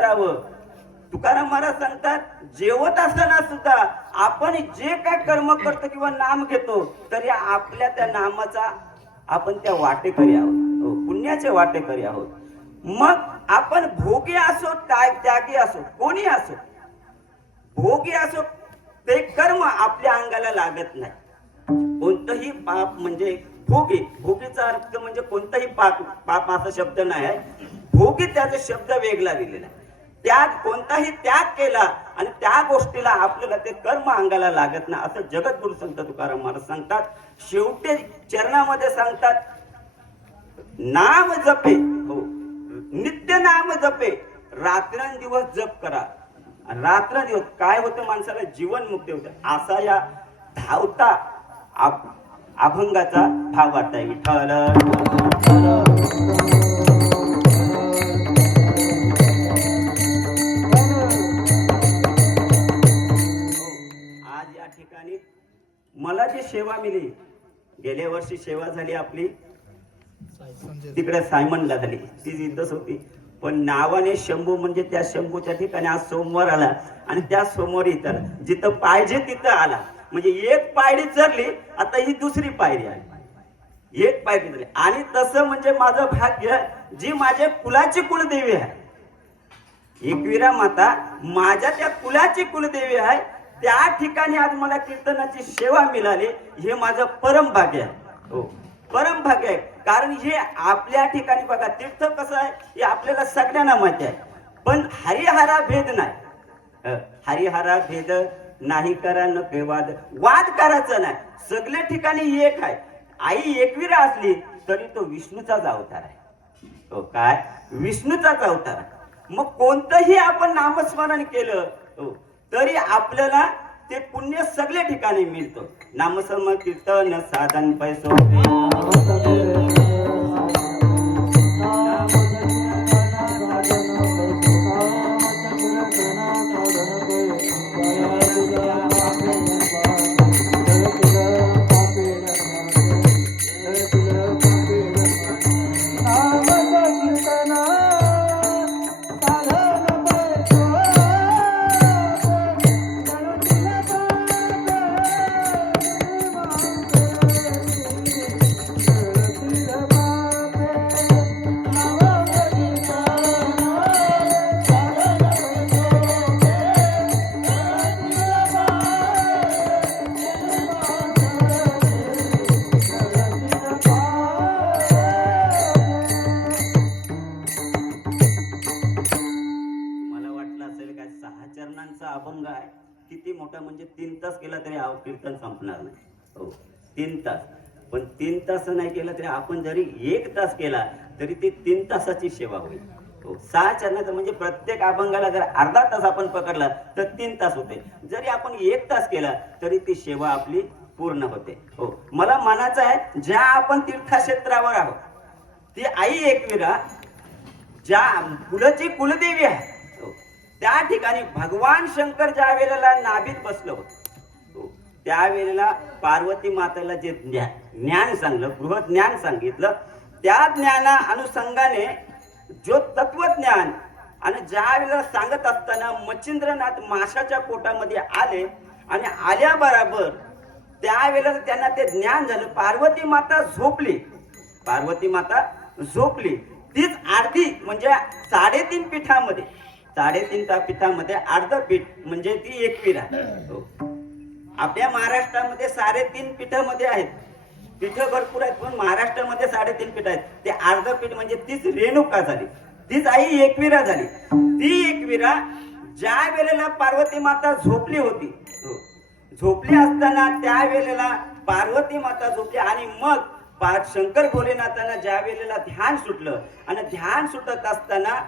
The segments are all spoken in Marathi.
करावं. तुकाराम महाराज सांगतात, जेवत असताना सुद्धा आपण जे काय कर्म करतो किंवा नाम घेतो तरी आपल्या त्या नामाचा आपण त्या वाटेकरी आहोत, पुण्याचे वाटेकरी आहोत. मग आपण भोगी असो त्यागी असो कोणी असो, भोगी असो, ते कर्म आपल्या अंगाला लागत नाही. कोणतंही पाप म्हणजे भोगीचा अर्थ म्हणजे कोणताही पाप असा शब्द नाही आहे. भोगी त्याचा शब्द वेगळा दिलेला आहे. त्यात कोणताही त्याग केला आणि त्या गोष्टीला आपल्याला ते कर्म अंगाला लागत नाही असं जगद्गुरु संत तुकाराम महाराज सांगतात. शेवटी चरणामध्ये सांगतात, नाम जपे, हो, नित्य नाम जपे, रात्रंदिवस जप करा. रात्रंदिवस काय होतं, माणसाला जीवन मुक्ती होते. असा या धावता अभंगाचा भाव वाटताय. विठ्ठल आज या ठिकाणी मला जी सेवा मिळली, गेल्या वर्षी सेवा झाली आपली तिकडे सायमनला झाली, ती जिद्दच होती. पण नावाने शंभू म्हणजे त्या शंभूच्या ठिकाणी आज सोमवार आला आणि त्या सोमवारी इथं जिथं पाहिजे तिथं आला. म्हणजे एक पायरी चरली, आता ही दुसरी पायरी आली, एक पायरी चरली. आणि तसं म्हणजे माझं भाग्य, जी माझ्या कुलाची कुलदेवी आहे एकविरा माता, माझ्या त्या कुलाची कुलदेवी आहे, त्या ठिकाणी आज मला कीर्तनाची सेवा मिळाली. हे माझं परम भाग्य आहे. हो, परम भाग्य आहे. कारण हे आपल्या ठिकाणी बघा, तीर्थ कसं आहे हे आपल्याला सगळ्यांना माहिती आहे. पण हरिहरा भेद नाही, हरिहरा भेद नाही करा न वाद करायचा नाही. सगळ्या ठिकाणी एक आहे. आई एकविरा असली तरी तो विष्णूचाच अवतार आहे. हो, काय विष्णूचाच अवतार आहे. मग कोणतंही आपण नामस्मरण केलं तरी आपल्याला ते पुण्य सगळ्या ठिकाणी मिळतं. नामस्मरण कीर्तन साधन पैसो अभंग आहे. किती मोठा म्हणजे 3 तास केला तरी कीर्तन संपणार नाही. हो, 3 तास. पण 3 तास नाही केला तरी आपण जरी 1 तास केला तरी ते 3 तासाची सेवा होईल. हो, 6 चरणाचं म्हणजे प्रत्येक अभंगाला जर अर्धा तास आपण पकडला तर 3 तास होते. जरी आपण 1 तास केला तरी ती सेवा आपली पूर्ण होते. हो, मला म्हणायचं आहे, ज्या आपण तीर्थक्षेत्रावर आहोत ती आई एकविरा ज्या कुलची कुलदेवी आहे, त्या ठिकाणी भगवान शंकर ज्या वेळेला नाभीत बसलो होतो त्यावेळेला पार्वती मातेला जे ज्ञान सांगलं, बृहत ज्ञान सांगितलं, त्या ज्ञाना अनुषंगाने जो तत्वज्ञान आणि ज्या वेळेला सांगत असताना मच्छिंद्रनाथ माशाच्या पोटामध्ये आले आणि आल्याबरोबर त्यावेळेला त्यांना ते ज्ञान झालं. पार्वती माता झोपली, पार्वती माता झोपली. तीच अर्धी म्हणजे 3.5 पीठामध्ये, 3.5 पीठामध्ये अर्ध पीठ म्हणजे ती एकविरा. आपल्या महाराष्ट्रामध्ये 3.5 पीठामध्ये आहेत, पीठ भरपूर आहेत, पण महाराष्ट्रामध्ये 3.5 पीठ आहेत. ते अर्ध पीठ म्हणजे तीच रेणुका झाली, तीच आई एकविरा झाली. ती एकविरा ज्या वेळेला पार्वती माता झोपली होती, झोपली असताना त्या वेळेला पार्वती माता झोपली आणि मग शंकर भोलेनाथांना ज्या वेळेला ध्यान सुटलं आणि ध्यान सुटत असताना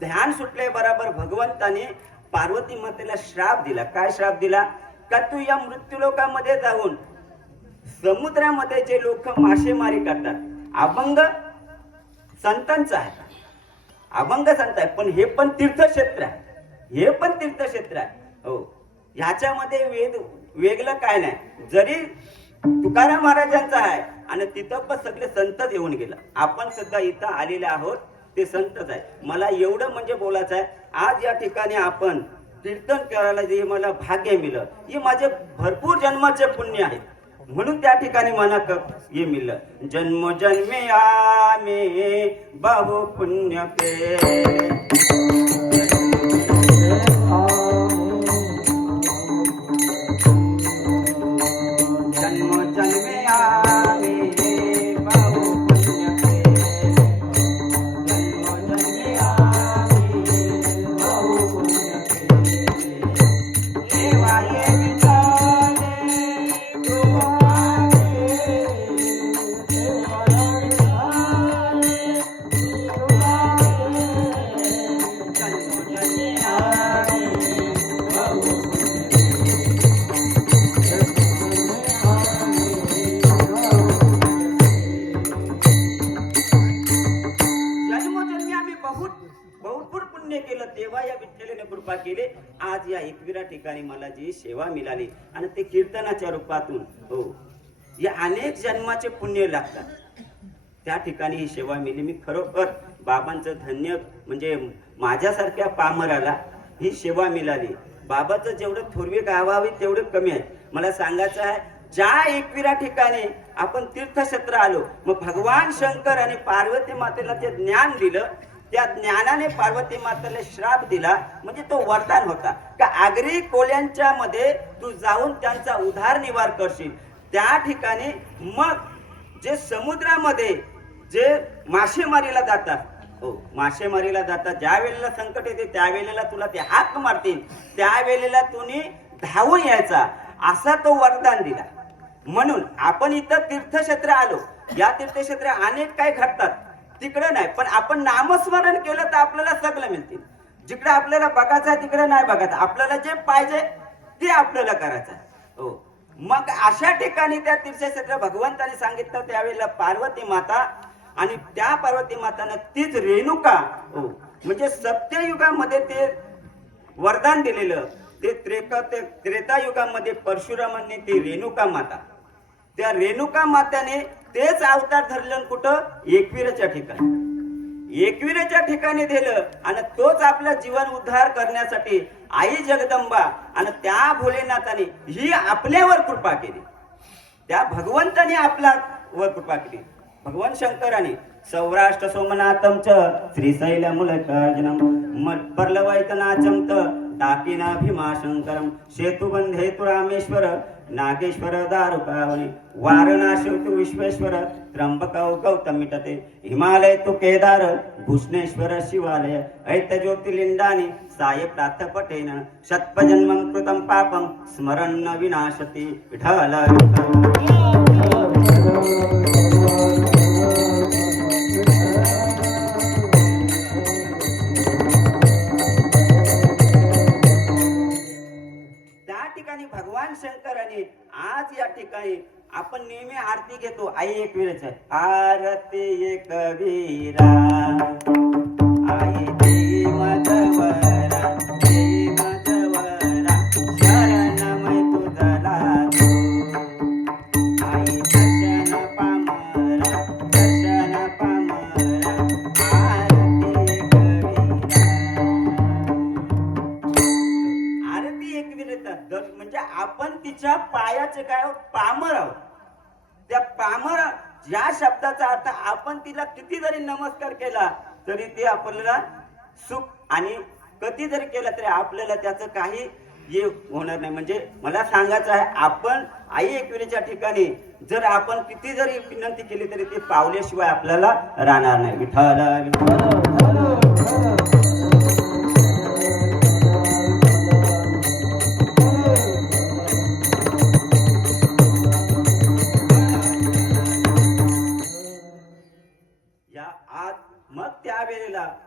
ध्यान सुटले बरोबर भगवंताने पार्वती मातेला श्राप दिला. काय श्राप दिला? का तू या मृत्यूलोकामध्ये जाऊन समुद्रामध्ये जे लोक मासेमारी करतात, अभंग संतांचा आहे, अभंग संत आहे, पण हे पण तीर्थक्षेत्र आहे, हे पण तीर्थक्षेत्र आहे. हो, ह्याच्यामध्ये वेगळं काय नाही. जरी तुकाराम महाराजांचा आहे आणि तिथं पण सगळे संतच येऊन गेला, आपण सुद्धा इथं आलेले आहोत, ते संतच आहे. मला एवढं म्हणजे बोलायचं आहे, आज या ठिकाणी आपण कीर्तन करायला जे मला भाग्य मिळलं हे माझे भरपूर जन्माचे पुण्य आहे. म्हणून त्या ठिकाणी मला हे मिळलं. जन्म जन्मे आमे बहु पुण्य के केले. आज या एकविरा ठिकाणी मला जी सेवा मिळाली आणि ते कीर्तनाच्या रूपातून हो या अनेक जन्माचे पुण्य लागतात. त्या ठिकाणी ही सेवा मिळली. मी खरोखर बाबांचं धन्य म्हणजे माझ्यासारख्या पामराला ही सेवा मिळाली. बाबाचं जेवढं थोरवे गावावे तेवढे कमी आहे. मला सांगायचं आहे ज्या एकविरा ठिकाणी आपण तीर्थक्षेत्र आलो मग भगवान शंकर आणि पार्वती मातेला ते ज्ञान दिलं. त्या ज्ञानाने पार्वती मातेला श्राप दिला म्हणजे तो वरदान होता का आगरी कोल्यांच्या मध्ये तू जाऊन त्यांचा उधार निवार करशील. त्या ठिकाणी मग जे समुद्रामध्ये जे मासेमारीला जातात हो मासेमारीला जातात ज्या वेळेला संकट येते त्यावेळेला तुला ते हाक मारतील त्यावेळेला तुम्ही धावून यायचा असा तो वरदान दिला. म्हणून आपण इथं तीर्थक्षेत्र आलो. या तीर्थक्षेत्र अनेक काही घडतात तिकडे नाही पण आपण नामस्मरण केलं तर आपल्याला सगळं मिळतील. जिकडे आपल्याला बघायचं आहे तिकडे नाही बघायचं. आपल्याला जे पाहिजे ते आपल्याला करायचं हो. मग अशा ठिकाणी त्या तीर्थक्षेत्र भगवंताने सांगितलं त्यावेळेला पार्वती माता आणि त्या पार्वती मातानं तीच रेणुका हो म्हणजे सत्ययुगामध्ये ते वरदान दिलेलं ते त्रेतायुगामध्ये परशुरामांनी ती रेणुका माता त्या रेणुका मात्याने तेच अवतार धरलं कुठं एकविराच्या ठिकाणी. एकविराच्या ठिकाणी दिलं आणि तोच आपला जीवन उद्धार करण्यासाठी आई जगदंबा आणि त्या भोलेनाथाने ही आपल्यावर कृपा केली. त्या भगवंताने आपल्यावर कृपा केली. भगवान शंकराने सौराष्ट्र सोमनाथम च श्रीशैल मूलकर्जनम पर्लवैतनाचम त दाकिना भीमा शंकरम सेतुबंधे तु रामेश्वर नागेश्वर दारुकावने वारणासी तु विश्वेश्वर त्र्यंबक गौतमी तटे हिमालय तु केदार भूषणेश्वर शिवालय ऐत ज्योतिर्लिंगानि साय प्रातपटेन शतजन्मं कृतं पापं स्मरन् विनाशति विठ्ठल. भगवान शंकराने आज या ठिकाणी आपण नेहमी आरती घेतो. आई एकविराची आरती एकविरा आई देई मजवरा देई मजवरा शरणमय तुझला आई दर्शन पामरा आरती एकविरा म्हणजे आपण तिच्या पायाचे काय पामर आहोत. त्या पामर ज्या शब्दाचा अर्थ आपण तिला किती जरी नमस्कार केला तरी ते आपल्याला सुख आणि कधी जरी केला तरी आपल्याला त्याचं काही हे होणार नाही. म्हणजे मला सांगायचं आहे आपण आई एकविरेच्या ठिकाणी जर आपण किती जरी विनंती केली तरी ते पावल्याशिवाय आपल्याला राहणार नाही. विठ्ठल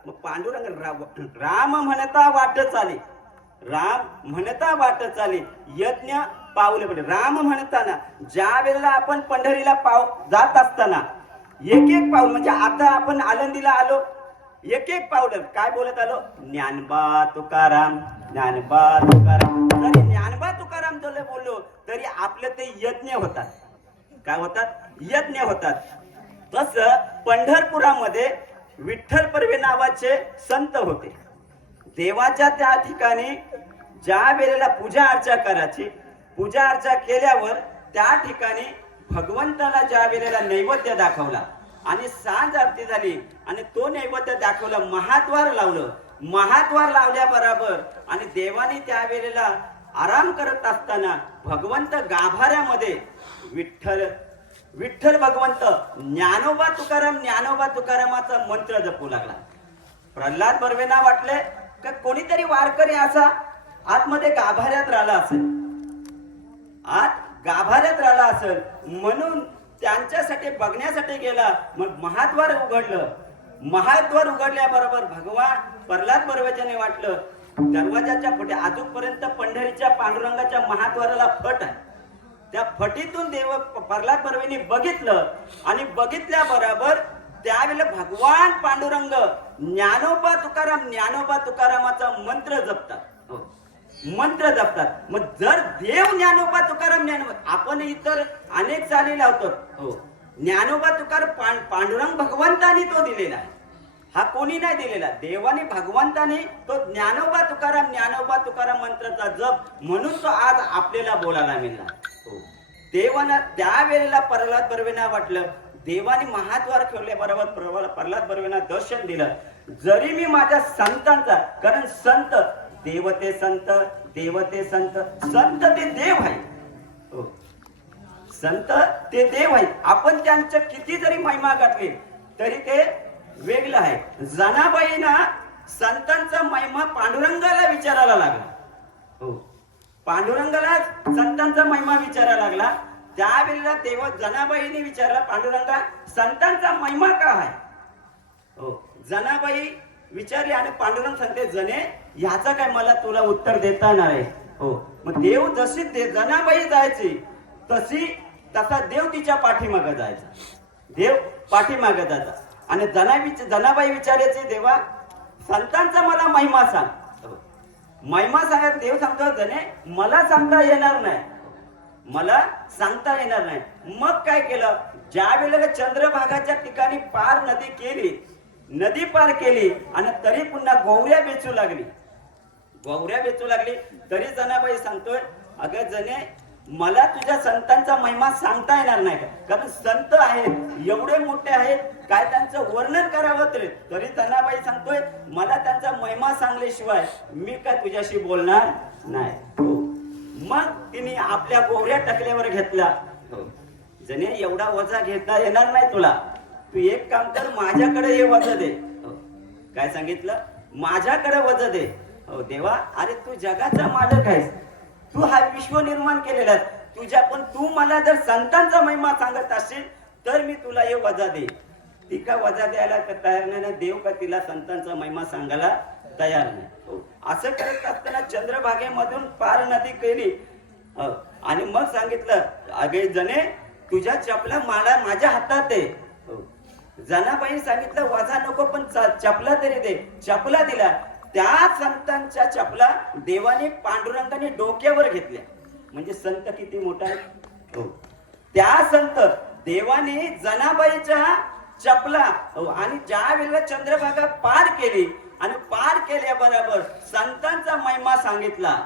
मग पांडुरंग राम म्हणता वाट चाले राम म्हणता वाट चाले यज्ञ पावले पडले. राम म्हणताना ज्या वेळेला आपण पंढरीला जात असताना एक एक पाऊल म्हणजे आता आपण आळंदीला आलो एक एक पाऊल काय बोलत आलो ज्ञानबा तुकाराम ज्ञानबा तुकाराम. जरी ज्ञानबा तुकाराम जर बोललो तरी आपले ते यज्ञ होतात. काय होतात यज्ञ होतात. तसं पंढरपुरामध्ये विठ्ठल परवे नावाचे संत होते. देवाच्या त्या ठिकाणी ज्या वेळेला पूजा अर्चा करायची, पूजा अर्चा केल्यावर त्या ठिकाणी भगवंताला ज्या वेळेला नैवेद्य दाखवला आणि सांज आरती झाली आणि तो नैवेद्य दाखवला, महाद्वार लावलं, महाद्वार लावल्याबरोबर आणि देवाने त्या वेळेला आराम करत असताना भगवंत गाभाऱ्यामध्ये विठ्ठल विठ्ठल भगवंत ज्ञानोबा तुकारामाचा मंत्र जपू लागला. प्रल्हाद बर्वेंना वाटले का कोणीतरी वारकरी असा आतमध्ये गाभाऱ्यात राहिला असेल, आत गाभाऱ्यात राहिला असेल, म्हणून त्यांच्यासाठी बघण्यासाठी गेला. मग महाद्वार उघडलं, महाद्वार उघडल्याबरोबर भगवान प्रल्हाद बर्वेच्याने वाटलं दरवाजाच्या फटे आजूपर्यंत पंढरीच्या पांडुरंगाच्या महाद्वाराला फट आहे, त्या फटीतून देव प्रल्हाद बर्वेंनी बघितलं आणि बघितल्याबरोबर त्यावेळेला भगवान पांडुरंग ज्ञानोबा तुकारामाचा मंत्र जपतात. हो, मंत्र जपतात. मग जर देव ज्ञानोबा तुकाराम आपण इतर अनेक चाली लावतो. हो, ज्ञानोबा तुकाराम पांडुरंग भगवंतानी तो दिलेला आहे, हा कोणी नाही दिलेला, देवाने भगवंताने तो ज्ञानोबा तुकाराम मंत्राचा जप म्हणून तो आज आपल्याला बोलायला मिळाला. हो, देवानं त्यावेळेला प्रल्हाद बर्वेंना वाटलं देवाने महाद्वार ठेवल्याबरोबर प्रल्हाद बर्वेंना दर्शन दिलं. जरी मी माझ्या संतांचा, कारण संत देवते संत संत ते देव आहे. हो, संत ते देव आहेत. आपण त्यांच्या किती जरी महिमा गाठली तरी ते वेगळं आहे. जनाबाईना संतांचा महिमा पांडुरंगाला विचारायला लागला. हो, पांडुरंगाला संतांचा महिमा विचारायला लागला. त्यावेळेला तेव्हा जनाबाईने विचारला पांडुरंगा संतांचा महिमा का आहे. हो, जनाबाई विचारली आणि पांडुरंग सांगते जने ह्याचा काय मला तुला उत्तर देता नाही. हो, मग देव जशी जनाबाई जायची तसा देव तिच्या पाठीमागे जायचा, देव पाठीमागे जायचा. आणि जनाबाई विचारायची देवा संतांचा मला महिमा सांग. महिमा सांगत देव सांगतो जने मला सांगता येणार नाही, मला सांगता येणार नाही. मग काय केलं, ज्या वेळेला चंद्रभागाच्या ठिकाणी पार नदी केली, नदी पार केली आणि तरी पुन्हा गौऱ्या वेचू लागली तरी जनाबाई सांगतोय अगं जने मला तुझ्या संतांचा महिमा सांगता येणार नाही का, कारण संत आहेत एवढे मोठे आहेत काय त्यांचं वर्णन करावं तरी जनाबाई सांगतोय मला त्यांचा महिमा सांगल्याशिवाय मी काय तुझ्याशी बोलणार नाही. मग तिने आपल्या गोवऱ्या टकल्यावर घेतला. जने एवढा वजा घेता येणार नाही तुला, तू एक काम कर माझ्याकडे हे वज दे. काय सांगितलं, माझ्याकडे वज दे. हो देवा, अरे तू जगाचा मालक आहेस, तू हा विश्व निर्माण केलेला आहे, तुझ्या पण तू मला जर संतांचा महिमा सांगत असेल तर मी तुला हे वजा दे. ती का वजा द्यायला तयार नाही, देव का तिला संतांचा महिमा सांगायला तयार नाही. असं करत असताना चंद्रभागेमधून पार नदी केली आणि मग सांगितलं अगे जने तुझ्या चपला मला माझ्या हातात आहे. जनाबाई सांगितलं वजा नको पण चपला तरी दे. चपला दिला. त्या संतांच्या चपला देवाने पांडुरंगाने डोक्यावर घेतल्या. म्हणजे संत किती मोठा आहे. त्या संत देवाने जनाबाईच्या चपला आणि ज्या वेळेला चंद्रभागा पार केली आणि पार केल्याबरोबर संतांचा महिमा सांगितला.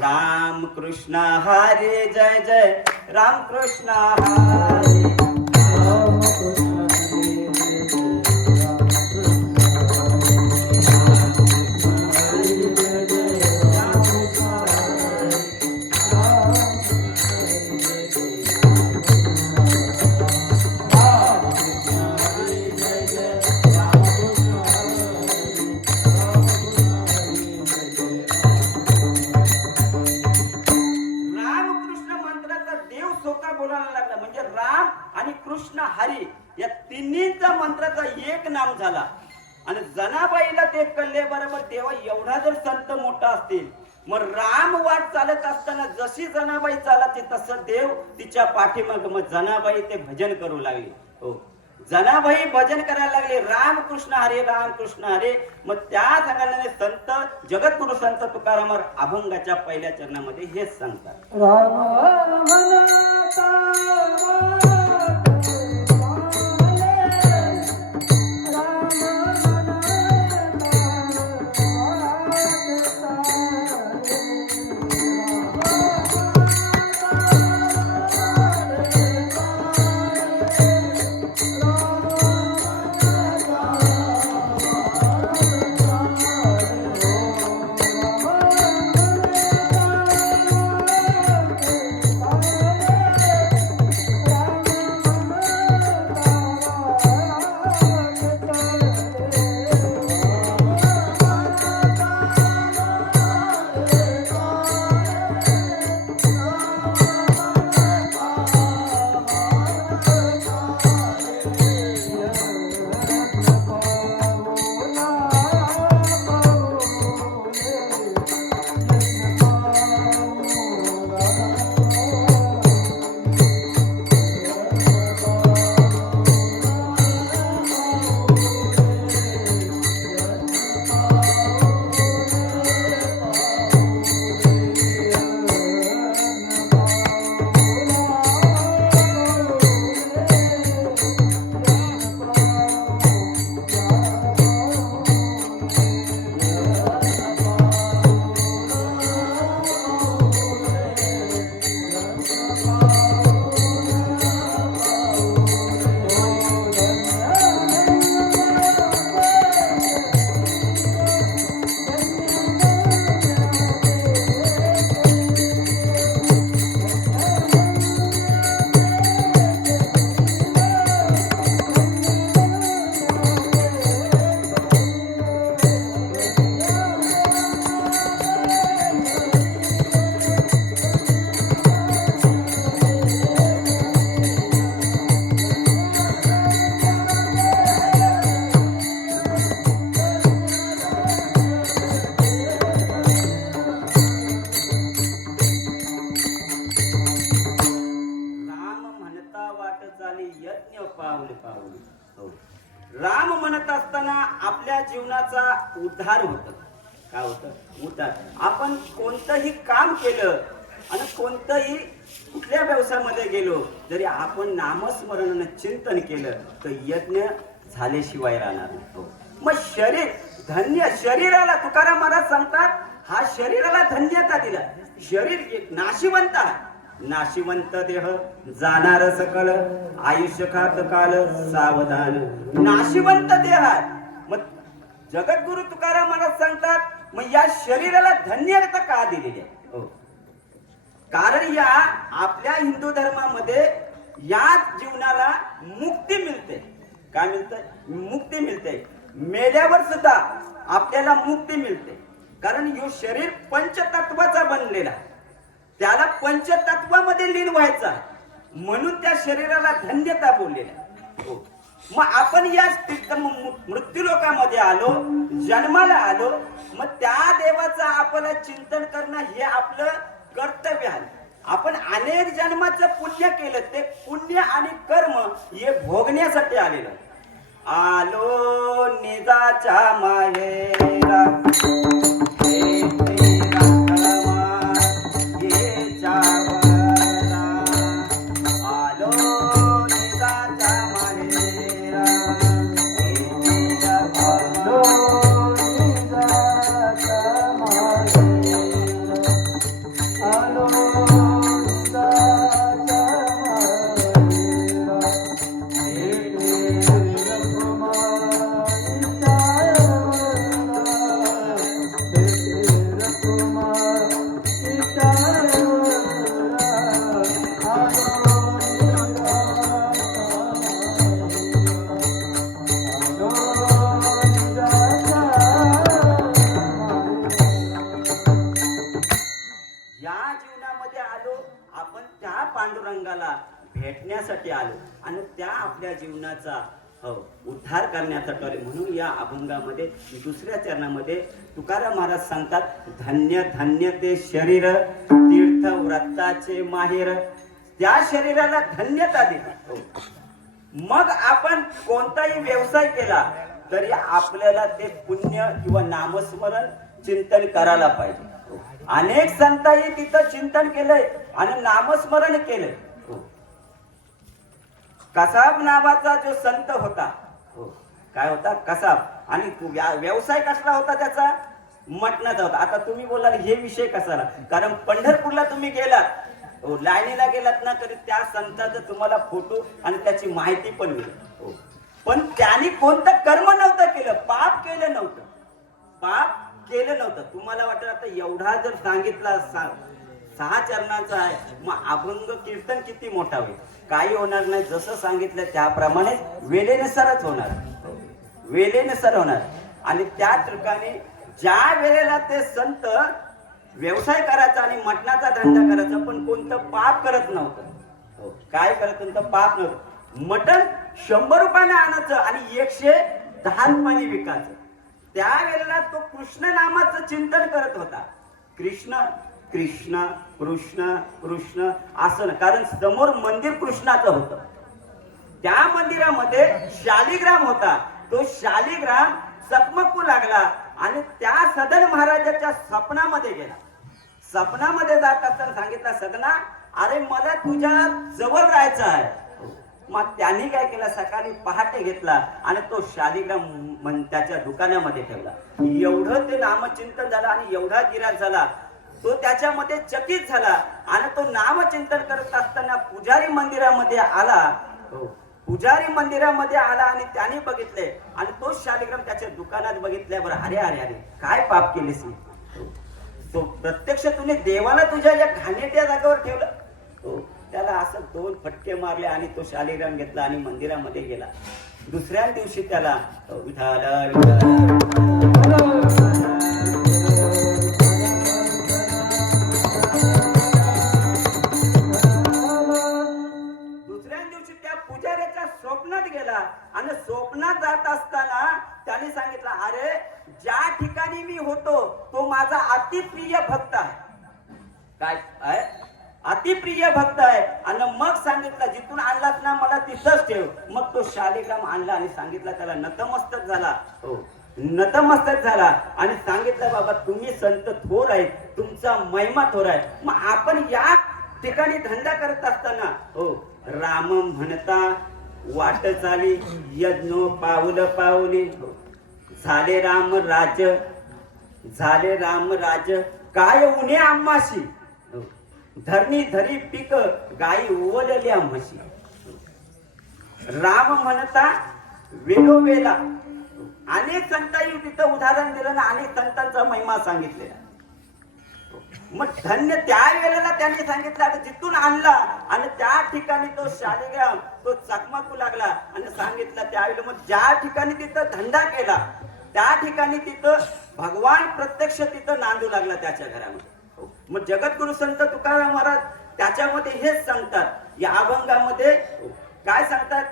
राम कृष्ण हरे जय जय राम कृष्ण हरे. या तिन्हीचा मंत्राचा एक नाम झाला. आणि जनाबाईला ते कळले बरोबर तेव्हा एवढा जर संत मोठा असतील मग राम वाट चालत असताना जशी जनाबाई चालते तसं देव तिच्या पाठीमाग मग जनाबाई ते भजन करू लागली. हो, जनाबाई भजन करायला लागले राम कृष्ण हरे. मग त्या संघाने संत जगद्गुरु संत तुकाराम अभंगाच्या पहिल्या चरणामध्ये हेच सांगतात. पाऊल. हो, राम म्हणत असताना आपल्या जीवनाचा उद्धार होत. काय होतं? उद्धार. आपण कोणतंही काम केलं आणि कोणतंही कुठल्या व्यवसायामध्ये गेलो जरी आपण नामस्मरण चिंतन केलं तर यज्ञ झाल्याशिवाय राहणार नाही. हो. मग शरीर धन्य, शरीराला तुकाराम महाराज सांगतात हा शरीराला धन्यता दिला. शरीर एक नाशिवंत आहे. नाशिवंत देह जाणार सकळ आयुष्य खात काल सावधान. नाशिवंत देह आहे. मग जगद्गुरु तुकाराम महाराज सांगतात मग या शरीराला धन्यता का दिलेली आहे? हो. कारण या आपल्या हिंदू धर्मामध्ये या जीवनाला मुक्ती मिळते. काय मिळते? मुक्ती मिळते. मेल्यावर सुद्धा आपल्याला मुक्ती मिळते. कारण हे शरीर पंचतत्वाचा बनलेला, त्याला पंचतत्वामध्ये लीन व्हायचा, म्हणून त्या शरीराला धन्यता बोललेल्या. हो. मग आपण या मृत्यूलोकामध्ये आलो, जन्माला आलो, मग त्या देवाचं आपल्याला चिंतन करणं हे आपलं कर्तव्य आहे. आपण अनेक जन्माचं पुण्य केलं, ते पुण्य आणि कर्म हे भोगण्यासाठी आलेलं. आलो निजाच्या माहेरा पांडुरंगाला भेटण्यासाठी आलो आणि त्या आपल्या जीवनाचा उद्धार करण्याचा ठरले. म्हणून या अभंगामध्ये दुसऱ्या चरणामध्ये तुकाराम महाराज सांगतात धन्य धन्य ते शरीर तीर्थ व्रताचे माहेर. त्या शरीराला धन्यता देते. मग आपण कोणताही व्यवसाय केला तरी आपल्याला ते पुण्य किंवा नामस्मरण चिंतन करायला पाहिजे. अनेक संतांनी तिथं चिंतन केलंय आणि नामस्मरण केलंय. कसाब नावाचा जो संत होता, काय होता? कसाब. आणि व्यवसाय कसला होता त्याचा? मटणाचा होता. आता तुम्ही बोलाल हे विषय कसाला? कारण पंढरपूरला तुम्ही गेलात, लाईनीला गेलात ना, तरी त्या संतांचा तुम्हाला फोटो आणि त्याची माहिती पण मिळेल. पण त्यांनी कोणतं कर्म नव्हतं केलं, पाप केलं नव्हतं, पाप केलं नव्हतं. तुम्हाला वाटत आता एवढा जर सांगितला 6 चरणांचा आहे, मग अभंग कीर्तन किती मोठा होईल? काही होणार नाही. जसं सांगितलं त्याप्रमाणे वेळेनुसारच होणार, वेळेनुसार होणार. आणि त्या ठिकाणी ज्या वेळेला ते संत व्यवसाय करायचा आणि मटणाचा धंदा करायचा, पण कोणतं पाप करत नव्हतं. काय करत नव्हतं? पाप नव्हतं. मटण 100 रुपयाने आणायचं आणि 110 रुपयाने विकायचं. त्यावेळेला तो कृष्ण नामाचं चिंतन करत होता. कृष्ण कृष्ण कृष्ण कृष्ण असं. कारण समोर मंदिर कृष्णाचं होतं. त्या मंदिरामध्ये शालिग्राम होता. तो शालिग्राम चकमकू लागला आणि त्या सदन महाराजाच्या स्वप्नामध्ये गेला. स्वप्नामध्ये जात असताना सांगितलं, सदना अरे मला तुझ्या जवळ राहायचं आहे. मग त्यांनी काय केलं, सकाळी पहाटे घेतला आणि तो शालिग्राम त्याच्या दुकानामध्ये ठेवला. एवढं ते नामचिंतन झालं आणि एवढा गिराक झाला, तो त्याच्यामध्ये चकित झाला. आणि तो नामचिंतन करत असताना पुजारी मंदिरामध्ये आला. पुजारी मंदिरामध्ये आला आणि त्याने बघितले आणि तो शालिग्राम त्याच्या दुकानात बघितल्यावर अरे अरे अरे काय पाप केलेस? तो प्रत्यक्ष तुम्ही देवाला तुझ्या या घाणेट्या जागेवर ठेवलं. त्याला असं 2 फटके मारले आणि तो शालिग्राम घेतला आणि मंदिरामध्ये गेला. दुसऱ्या दिवशी त्याला स्वप्नात गेला आणि स्वप्नात जात असताना त्याने सांगितलं, अरे ज्या ठिकाणी मी होतो तो माझा अतिप्रिय भक्त आहे. काय आहे? अतिप्रिय भक्त आहे. आणि मग सांगितलं जिथून आणलास ना मला तिथंच ठेव. मग तो शालिग्राम आणला आणि सांगितलं त्याला, नतमस्तक झाला. हो, नतमस्तक झाला आणि सांगितलं बाबा तुम्ही संत थोर आहेत, तुमचा महिमा थोर आहे. मग आपण या ठिकाणी धंदा करत असताना हो राम म्हणता वाट चाली यज्ञ पाऊल पाऊली. झाले राम राज, झाले राम राज काय उन्हे आम्हाशी. धरणी धरी पीक गाई ओवलेल्या म्हशी. राम म्हणता वेळोवेळा अनेक संतांनी तिथं उदाहरण दिलं ना, अनेक संतांचा महिमा सांगितलेला. मग धन्य त्या वेळेला त्यांनी सांगितलं आता जिथून आणला आणि त्या ठिकाणी तो शालिग्राम तो चकमकू लागला आणि सांगितलं त्यावेळेला मग ज्या ठिकाणी तिथं धंदा केला त्या ठिकाणी तिथं भगवान प्रत्यक्ष तिथं नांदू लागला त्याच्या घरामध्ये. मग जगद्गुरु संत तुकाराम महाराज त्याच्यामध्ये हेच सांगतात, या अभंगामध्ये काय सांगतात,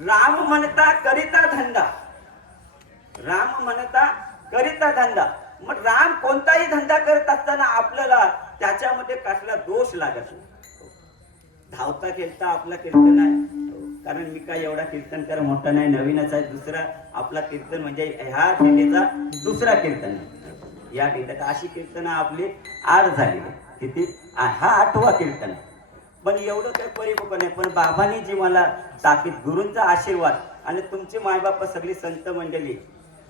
राम म्हणता करिता धंदा, राम म्हणता करिता धंदा. मग राम कोणताही धंदा करत असताना आपल्याला त्याच्यामध्ये कसला दोष लागत नाही. धावता खेळता आपला कीर्तन आहे, कारण मी काय एवढा कीर्तनकार मोठा नाही, नवीनच आहे. दुसरा आपला कीर्तन म्हणजे ह्या दिंडीचा दुसरा कीर्तन आहे. या दिंडीत अशी कीर्तन आपली 8 झाली. किती? हा 8वा कीर्तन आहे. पण एवढं काही परिपक्व नाही. पण बाबांनी जी मला ताकीद, गुरूंचा आशीर्वाद आणि तुमचे मायबाप सगळी संत मंडळी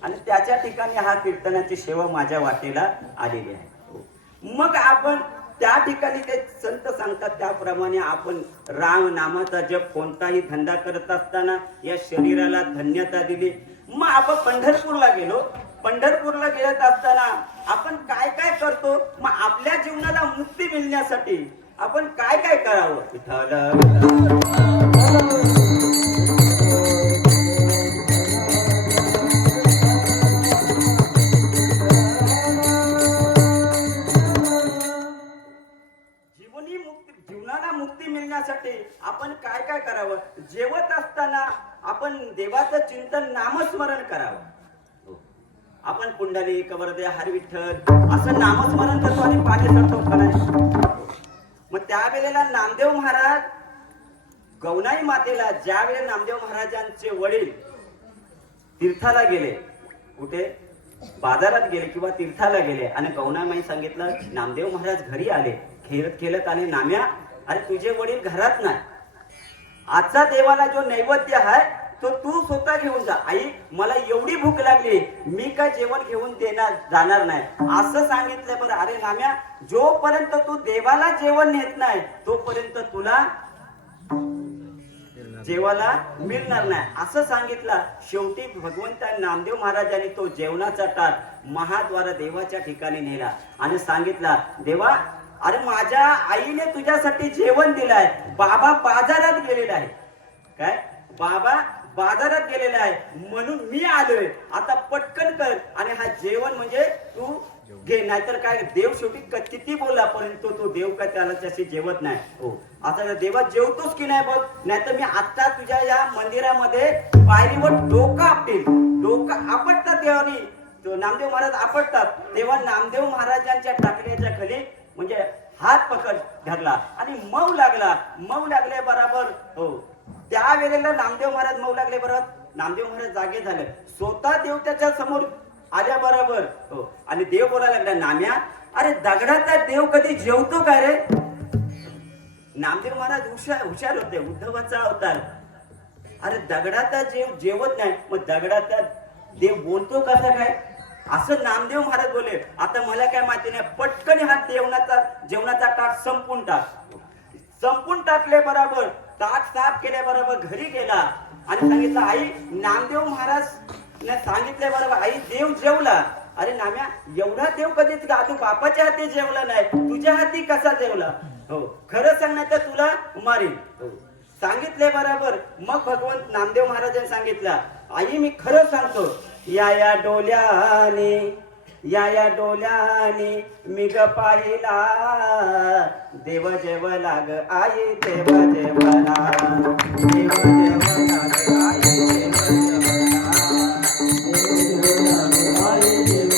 आणि त्याच्या ठिकाणी हा कीर्तनाची सेवा माझ्या वाटेला आलेली आहे. मग आपण त्या ठिकाणी ते संत सांगतात त्याप्रमाणे आपण राम नामाचा जप कोणताही धंदा करत असताना या शरीराला धन्यता दिली. मग आपण पंढरपूरला गेलो. पंढरपूरला गेत असताना आपण काय काय करतो, मग आपल्या जीवनाला मुक्ती मिळण्यासाठी आपण काय काय करावं. जीवनाला मुक्ती मिळण्यासाठी आपण काय काय करावं. जेवत असताना आपण देवाचं चिंतन नामस्मरण करावं. आपण पुंडलिक वरदे हरी विठ्ठल असं नामस्मरण करतो आणि पाणी करतो खरं. मग त्यावेळेला नामदेव महाराज गौनाई मातेला, ज्यावेळेला नामदेव महाराजांचे वडील तीर्थाला गेले, कुठे बाजारात गेले किंवा तीर्थाला गेले आणि गौनाई सांगितलं नामदेव महाराज घरी आले, खेळत खेळत आले. नाम्या, अरे तुझे वडील घरात नाही, आजचा देवाला जो नैवेद्य आहे तो तू स्वतः घेऊन जा. आई मला एवढी भूक लागली, मी काय जेवण घेऊन जाणार नाही असं सांगितलं. बरं, अरे नाम्या, जोपर्यंत तू देवाला जेवण नेत नाही तोपर्यंत तुला जेवायला मिळणार नाही असं सांगितलं. शेवटी भगवंत नामदेव महाराजांनी तो जेवणाचा ताट महाद्वार देवाच्या ठिकाणी नेला आणि सांगितला, देवा अरे माझ्या आईने तुझ्यासाठी जेवण दिलंय. बाबा बाजारात गेलेला आहे. काय? बाबा बाजारात गेलेला आहे म्हणून मी आलोय. आता पटकन कर आणि हा जेवण म्हणजे तू घे, नाहीतर काय देव शेवटी किती बोलला परंतु तो देव काय त्याला त्याशी जेवत नाही. हो, आता देवा जेवतोस की नाही बघ, नाहीतर मी आता तुझ्या या मंदिरामध्ये पायरीवर डोकं आपटेल. डोकं आपटतात देवानी, तो नामदेव महाराज आपटतात. तेव्हा नामदेव महाराजांच्या टाकण्याच्या खाली म्हणजे हात पकड धरला आणि मऊ लागला. मऊ लागले बरोबर हो त्यावेळेला नामदेव महाराज मऊ लागले बरोबर नामदेव महाराज जागे झाले. स्वतः देव त्याच्या समोर आल्या बरोबर हो आणि देव बोलायला लागला, नाम्या अरे दगडाचा देव कधी जेवतो काय रे. नामदेव महाराज हुशार होते, उद्धवाचा अवतार. अरे दगडाचा देव जेवत नाही, मग दगडाचा देव बोलतो कसा काय असं नामदेव महाराज बोले. आता मला काय माहिती नाही, पटकन हा जेवणाचा ताट संपून टाक. संपून टाकले बरोबर, ताट साफ केल्या बरोबर घरी गेला आणि सांगितलं, आई नामदेव महाराज सांगितले बरोबर आई देव जेवला. अरे नाम्या, एवढा देव कधीच तू बापाच्या हाती जेवला नाही, तुझ्या हाती कसा जेवला. हो खरं सांग नाही तर तुला मारील. सांगितले बरोबर. मग भगवंत नामदेव महाराजांनी सांगितलं, आई मी खरं सांगतो, या डोल्याने या डोल्याने मी ग पाहिला देव जेव लाग आई देव जेवला देव जेव लाग आई देव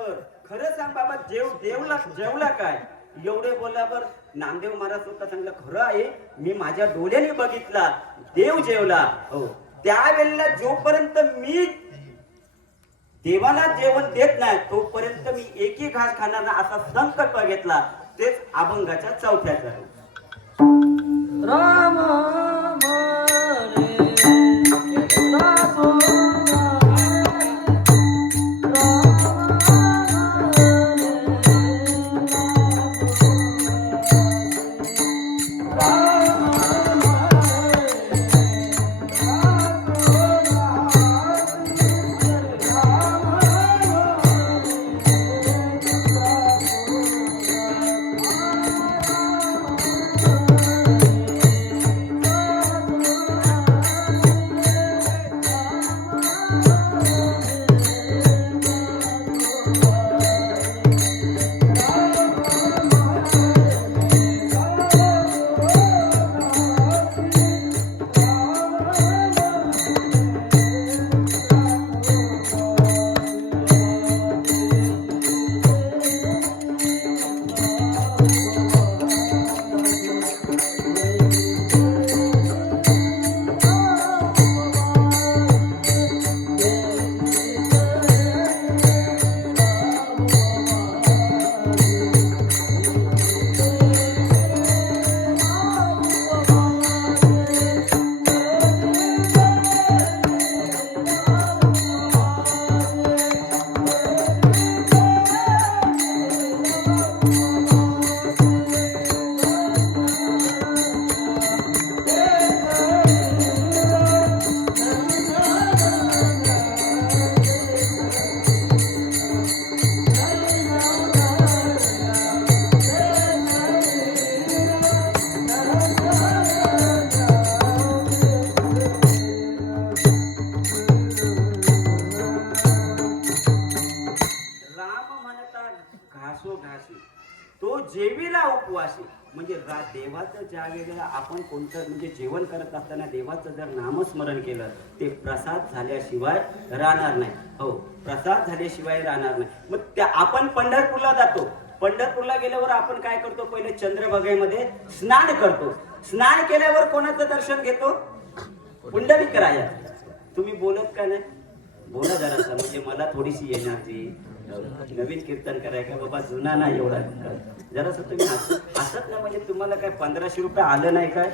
बोलल्यावर खरं सांग बाबा जेवला काय एवढे बोलल्यावर नामदेव महाराज स्वतः सांगलं खरं आहे मी माझ्या डोळ्याने बघितला देव जेवला. हो त्यावेळेला जोपर्यंत मी देवाला जेवण देत नाही तोपर्यंत मी एकही घास खाणार नाही असा संकल्प घेतला. तेच अभंगाच्या चौथ्याचा राम तो जेवीला उपवासी म्हणजे देवाचं ज्या वेळेला आपण कोणतं म्हणजे जेवण करत असताना देवाचं जर नामस्मरण केलं ते प्रसाद झाल्याशिवाय राहणार नाही. हो प्रसाद झाल्याशिवाय राहणार नाही. मग त्या आपण पंढरपूरला जातो. पंढरपूरला गेल्यावर आपण काय करतो पहिले चंद्रभागेमध्ये स्नान करतो. स्नान केल्यावर कोणाचं दर्शन घेतो पुंडलिकराया. तुम्ही बोलत का नाही बोला जरासा म्हणजे मला थोडीशी एनर्जी नवीन कीर्तन कराय का बाबा जुना नाही एवढा जरासं तुम्ही हसत ना म्हणजे तुम्हाला काय 1500 रुपये आलं नाही काय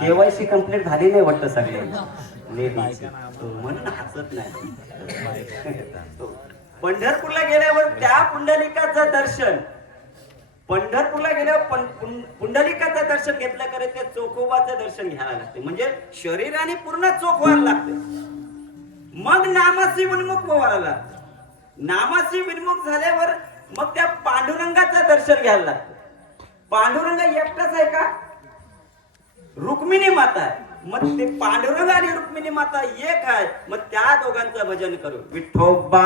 केवायसी कंप्लीट झाली नाही वाटतं सगळ्यांची लेडीज म्हणून हसत नाही. पंढरपूरला गेल्यावर त्या पुंडलिकाचं दर्शन पंढरपूरला गेल्यावर पुंडलिकाचं दर्शन घेतलं करे त्या चोखोबाचं दर्शन घ्यायला लागते म्हणजे शरीराने पूर्ण चोख व्हायला लागते. मग नामाची विनमुख व्हायला लागते. नामाची विनमुख झाल्यावर मग त्या पांडुरंगाचं दर्शन घ्यायला लागतं. पांडुरंग एकटाच आहे का रुक्मिणी माता आहे. मग ते पांडुरंग आणि रुक्मिणी माता एक आहे. मग त्या दोघांचं भजन करू विठोबा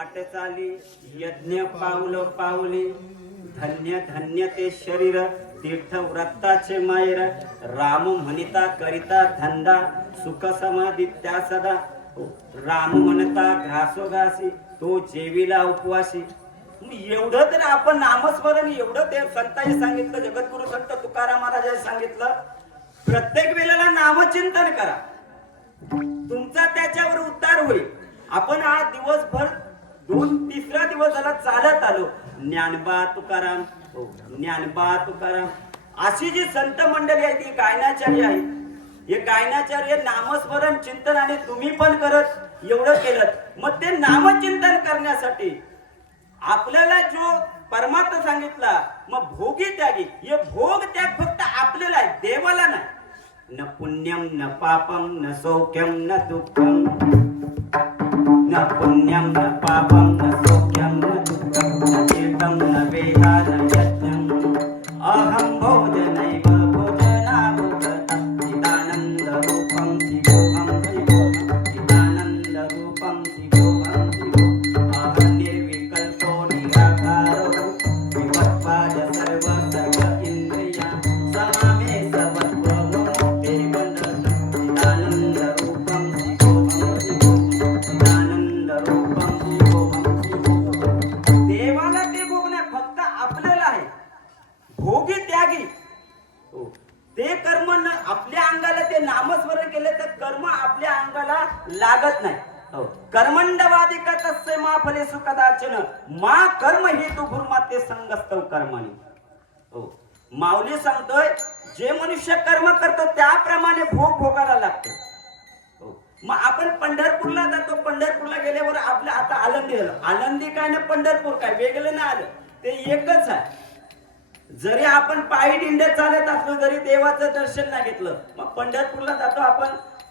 वाटचाली यज्ञ पाऊल पाऊली, धन्य धन्य ते शरीर तीर्थ व्रताचे मायर, राम म्हणिता करिता धंदा सुख समाधी त्या सदा, राम म्हणता घासोघासी तो जेविला उपवासी. एवढं तर आपण नामस्मरण, एवढं ते संतांनी सांगितलं, जगद्गुरु संत तुकाराम महाराजांनी सांगितलं, प्रत्येक वेळेला नामचिंतन करा, तुमचा त्याच्यावर उद्धार होईल. आपण आज दिवसभर तिसरा दिवस झाला चालत आलो, ज्ञानबा तुकाराम, ज्ञानबा तुकाराम अशी जी संत मंडळी आहे ती गायनाचार्य आहेत. हे गायनाचार्य नामस्मरण चिंतन आणि तुम्ही पण करत एवढं केलं, मग ते नामचिंतन करण्यासाठी आपल्याला जो परमात्मा सांगितला, मग भोगी त्यागी, हे भोग त्याग फक्त आपल्याला आहे, देवाला नाही. न पुण्यम न पापम न सौख्यम न दुःखम, न पुण्यम न पापम न सौख्यम न दुःखम, न तीर्थम न वेदा न यज्ञम, अहं भोजनैव भोजनाभूतम्, चिदानंद रूपं शिवोऽहं शिवोऽहं, चिदानंद रूपं शिवोऽहं शिवोऽहं, अहं निर्विकल्पो निराकारो, विभक्त्वाद सर्व सर्व इंद्रिया, समामे सर्वत्व मुक्ति बंधनं, चिदानंद रूपं शिवोऽहं शिवोऽहं, चिदानंद रूपं शिवोऽहं शिवोऽहं. देवाला ते भोगणे फक्त आपल्याला आहे, भोगी त्यागी. ते कर्म आपल्या अंगाला, ते नामस्मरण केले तर कर्म आपल्या अंगाला लागत नाही. कर्मंडवादिका तस्य मा फलेषु कदाचन, मा कर्म हेतु भूर्माते संगस्तव कर्माणी. माऊली सांगतोय, जे मनुष्य कर्म करतो त्याप्रमाणे भोग भोगायला लागतो. मग आपण पंढरपूरला जातो, पंढरपूरला गेल्यावर आपल्या आता आनंदी झालं, आनंदी काय ना पंढरपूर काय वेगळं नाही आलं, ते एकच आहे. जरी आपण पायी दिंड्यात चालत असलो, जरी देवाचं दर्शन नाही घेतलं, मग पंढरपूरला जातो आपण,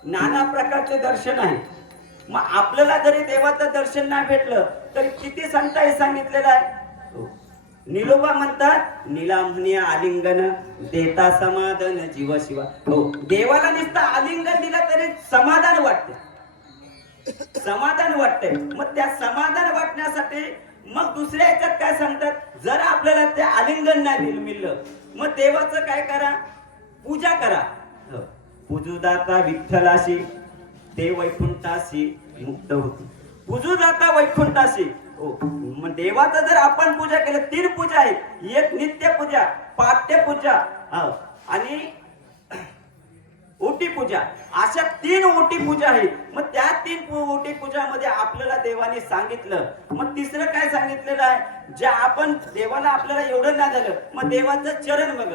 नाना प्रकारचे दर्शन आहे. मग आपल्याला जरी देवाचं दर्शन नाही भेटलं तरी किती संतांनी सांगितलेलं आहे. निलोबा म्हणतात, नीला म्हणे आलिंगन देता समाधान जीव शिवा. देवाला नुसतं आलिंगन दिलं तरी समाधान वाटते, समाधान वाटते. मग त्या समाधान वाटण्यासाठी मग दुसऱ्या याच्यात काय सांगतात, जर आपल्याला ते आलिंगन नाही मिळलं, मग देवाचं काय करा, पूजा करा. पूजुदाता विठ्ठलाशी ते वैकुंठाशी मुक्त होती, पूजुदाता वैकुंठाशी. मग देवाचं जर आपण पूजा केलं, 3 पूजा आहे, एक नित्य पूजा, पाठ्य पूजा आणि ओटी पूजा, अशा 3 ओटी पूजा आहेत. मग त्या 3 ओटी पूजामध्ये आपल्याला देवाने सांगितलं. मग तिसरं काय सांगितलेलं आहे, जे आपण देवाला आपल्याला एवढं नाही झालं, मग देवाचं चरण बघ,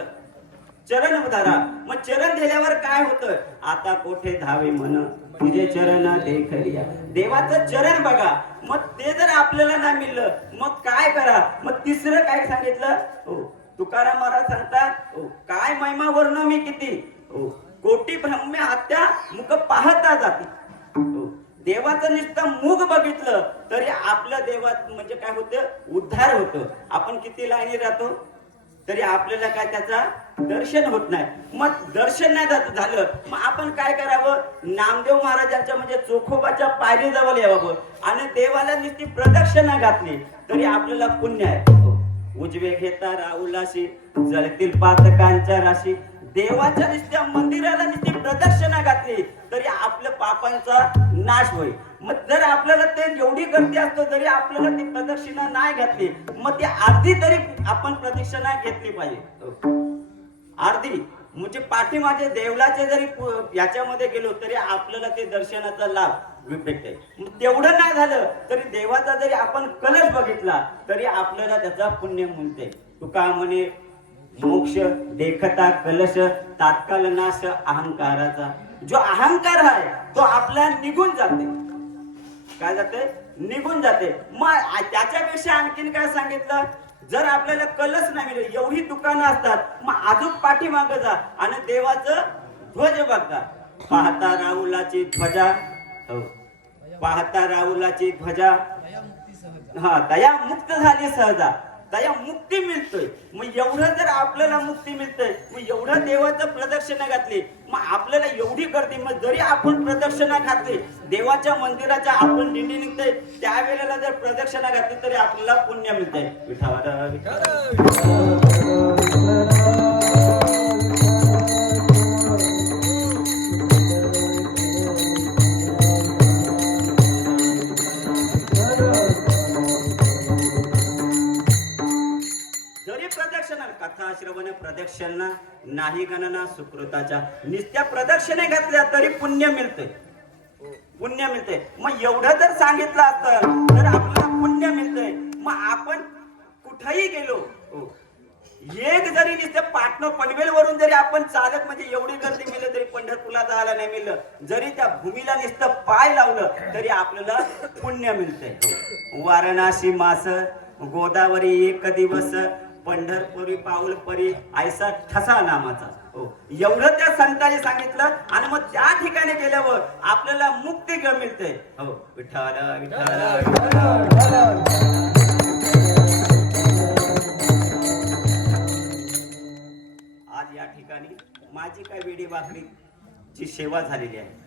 चरण धरा. मग चरण दिल्यावर काय होतं, आता कोठे धावे मन तुझे चरण देखलिया. देवाचं चरण बघा. मग ते जर आपल्याला नाही मिळलं, मग काय करा. मग तिसरं काय सांगितलं, तुकाराम महाराज सांगतात, काय महिमा वर्ण मी किती, कोटी ब्रह्मे हत्या मुख पाहता जाते. देवाचं नुसतं मुख बघितलं तरी आपल्या देवात म्हणजे काय होतं, उद्धार होतं. आपण किती लाईनी राहतो तरी आपल्याला काय त्याचा दर्शन होत नाही. मग दर्शन नाही झालं, मग आपण काय करावं, नामदेव महाराजांच्या म्हणजे चोखोबाच्या पायरी जवळ यावं आणि देवाला नुसती प्रदक्षिणा घातली तरी आपल्याला पुण्य आहे. उजवे घेता राहुलाशी जळतील पातकांच्या राशी. देवाच्या नुसत्या मंदिराला नुसती प्रदक्षिणा घातली तरी आपल्या पापांचा नाश होईल. मग जर आपल्याला ते एवढी गर्दी असतो, जरी आपल्याला ती प्रदक्षिणा नाही घातली, मग ती अर्धी तरी आपण प्रदक्षिणा घेतली पाहिजे. अर्धी म्हणजे पाठीमागे देवलाचे जरी याच्यामध्ये गेलो तरी आपल्याला ते दर्शनाचा लाभ भेटते. तेवढं नाही झालं तरी देवाचा जरी आपण कलश बघितला तरी आपल्याला त्याचा पुण्य मिळते. तुका म्हणे, मोक्ष देखता कलश तात्काळ नाश अहंकाराचा. जो अहंकार आहे तो आपला निघून जाते. काय जाते, निघून जाते. मग त्याच्यापेक्षा आणखीन काय सांगितलं, जर आपल्याला कलश नाही मिळेल, एवढी दुकानं असतात, मग अजून पाठीमागं जा आणि देवाचं ध्वज बघता. पाहता राहुलाची ध्वजा, पाहता राहुलाची ध्वजा, हा दया मुक्त झाली सहजा, दया मुक्ती मिळतोय. मग एवढं जर आपल्याला मुक्ती मिळतंय, मग एवढं देवाचं प्रदक्षिणा घातली, मग आपल्याला एवढी गर्दी, मग जरी आपण प्रदक्षिणा घातली देवाच्या मंदिराच्या, आपण दिंडी निघतोय त्यावेळेला जर प्रदक्षिणा घातली तरी आपल्याला पुण्य मिळतंय. विठाला प्रदक्षिणा कथा श्रवण प्रदक्षिणा नाही गणना सुकृताच्या नित्या प्रदक्षिणे घातल्या तरी पुण्य मिळते. पुण्य मिळते. मग एवढं जर सांगितलं असतं तर आपल्याला पुण्य मिळतंय. मग आपण कुठेही गेलो एक जरी नुसतं पाटण पनवेल वरून जरी आपण चालत म्हणजे एवढी गर्दी मिळली तरी पंढरपूरला जायला नाही मिळलं, जरी त्या भूमीला नुसतं पाय लावलं तरी आपल्याला पुण्य मिळतंय. वाराणसी मास गोदावरी एक दिवस पंढरपुरी पाऊल परी ऐसा ठसा नामाचा. हो एवढं त्या संतांनी सांगितलं आणि मग त्या ठिकाणी गेल्यावर आपल्याला मुक्ती मिळते. हो विठ्ठल विठ्ठल. आज या ठिकाणी माझी काय वेडी वाकरीची सेवा झालेली आहे.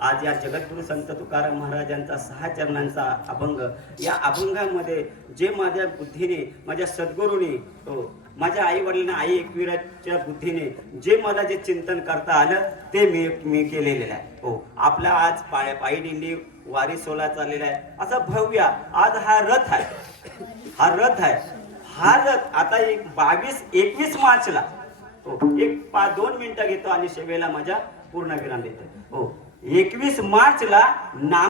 आज या जगद्गुरु संत तुकाराम महाराजांचा 6 चरणांचा अभंग, या अभंगामध्ये जे माझ्या बुद्धीने माझ्या सद्गुरूने माझ्या आई वडिलांना आई एकविराच्या बुद्धीने जे मला जे चिंतन करता आलं ते मी केलेलं आहे. हो आपला आज पायी दिंडी वारी सोहळा चाललेला आहे. असा भव्य आज हा रथ आहे. हा रथ आता 21 मार्चला हो 2 मिनिटं घेतो आणि सेवेला माझ्या पूर्ण विराम देतो. हो 21 मार्चला नाम